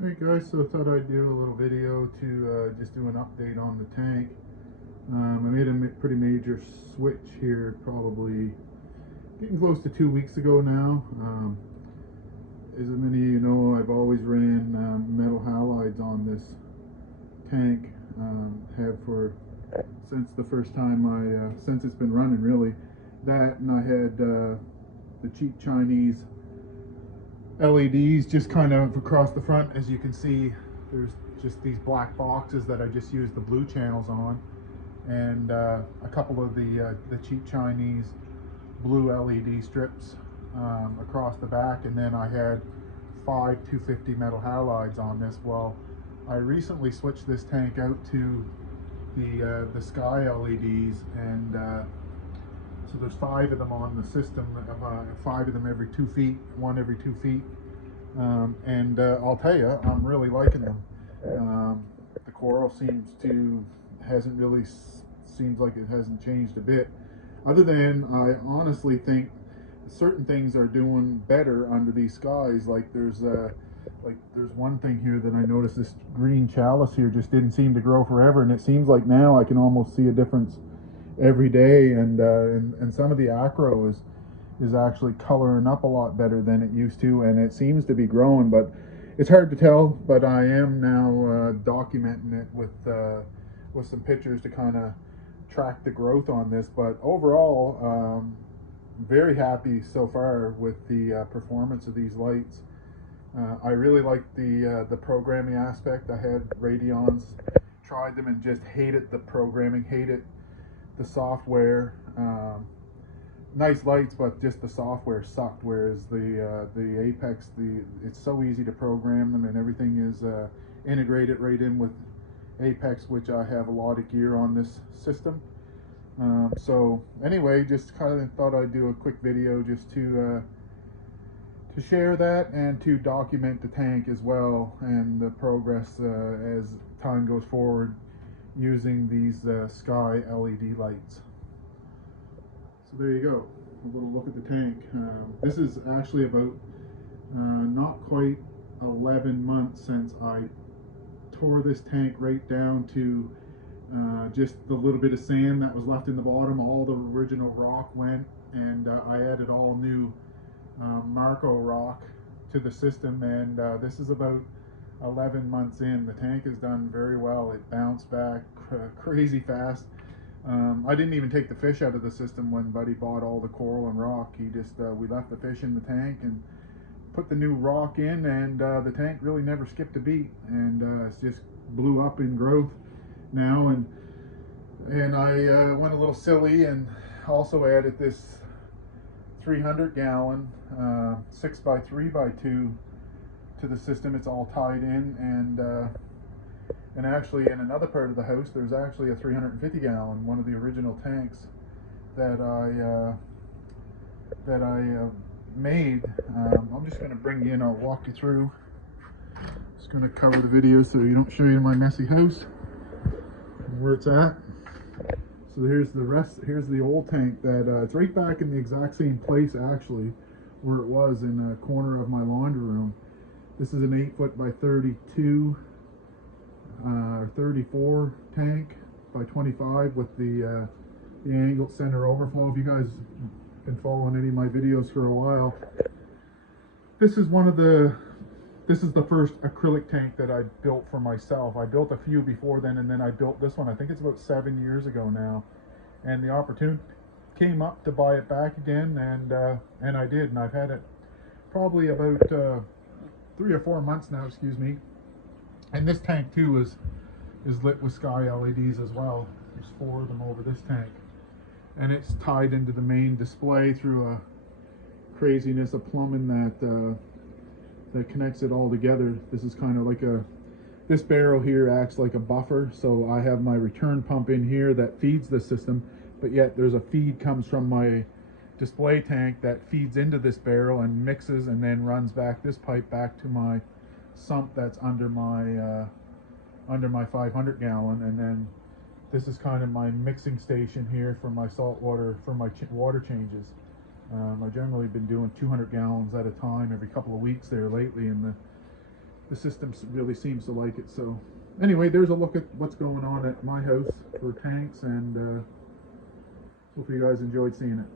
Hey guys, so I thought I'd do a little video to just do an update on the tank. I made a pretty major switch here, probably getting close to 2 weeks ago now. As many of you know, I've always ran metal halides on this tank. Have for since the first time since it's been running really. That and I had the cheap Chinese LEDs just kind of across the front. As you can see, there's just these black boxes that I just used the blue channels on, and a couple of the cheap Chinese blue LED strips across the back, and then I had 5 250 metal halides on this. Well, I recently switched this tank out to the sky LEDs, and so there's 5 of them on the system, 5 of them every 2 feet, one every 2 feet. And I'll tell you, I'm really liking them. The coral seems like it hasn't changed a bit. Other than I honestly think certain things are doing better under these skies. There's one thing here that I noticed. This green chalice here just didn't seem to grow forever, and it seems like now I can almost see a difference every day, and some of the acro is actually coloring up a lot better than it used to, and it seems to be growing, but it's hard to tell. But I am now documenting it with some pictures to kind of track the growth on this. But overall, very happy so far with the performance of these lights. I really like the programming aspect. I had Radions, tried them, and just hated the programming, hated the software. Nice lights, but just the software sucked. Whereas the Apex, it's so easy to program them, and everything is integrated right in with Apex, which I have a lot of gear on this system. So anyway, just kind of thought I'd do a quick video just to share that and to document the tank as well, and the progress as time goes forward using these sky LED lights. So there you go, a little look at the tank. This is actually about not quite 11 months since I tore this tank right down to just the little bit of sand that was left in the bottom. All the original rock went, and I added all new Marco rock to the system, and this is about 11 months in. The tank has done very well. It bounced back crazy fast. I didn't even take the fish out of the system when Buddy bought all the coral and rock. He just we left the fish in the tank and put the new rock in, and the tank really never skipped a beat, and it's just blew up in growth now. And I went a little silly and also added this 300-gallon 6x3x2 to the system. It's all tied in, and actually in another part of the house there's actually a 350-gallon, one of the original tanks that I made. I'm just going to bring you in. I'll walk you through. Just going to cover the video so you don't show you my messy house and where it's at. So here's the rest. Here's the old tank that it's right back in the exact same place actually where it was, in a corner of my laundry room. This is an 8 foot by 32 or 34 tank by 25 with the angled center overflow. If you guys been following any of my videos for a while, this is the first acrylic tank that I built for myself. I built a few before then, and then I built this one. I think it's about 7 years ago now, and the opportunity came up to buy it back again, and I did, and I've had it probably about 3 or 4 months now, excuse me. And this tank too is lit with sky LEDs as well. There's 4 of them over this tank, and it's tied into the main display through a craziness of plumbing that connects it all together. This is kind of like this barrel here acts like a buffer, so I have my return pump in here that feeds the system, but yet there's a feed comes from my display tank that feeds into this barrel and mixes, and then runs back this pipe back to my sump that's under my 500-gallon. And then this is kind of my mixing station here for my salt water, for my water changes. I generally been doing 200 gallons at a time every couple of weeks there lately, and the system really seems to like it. So anyway, there's a look at what's going on at my house for tanks, and hopefully you guys enjoyed seeing it.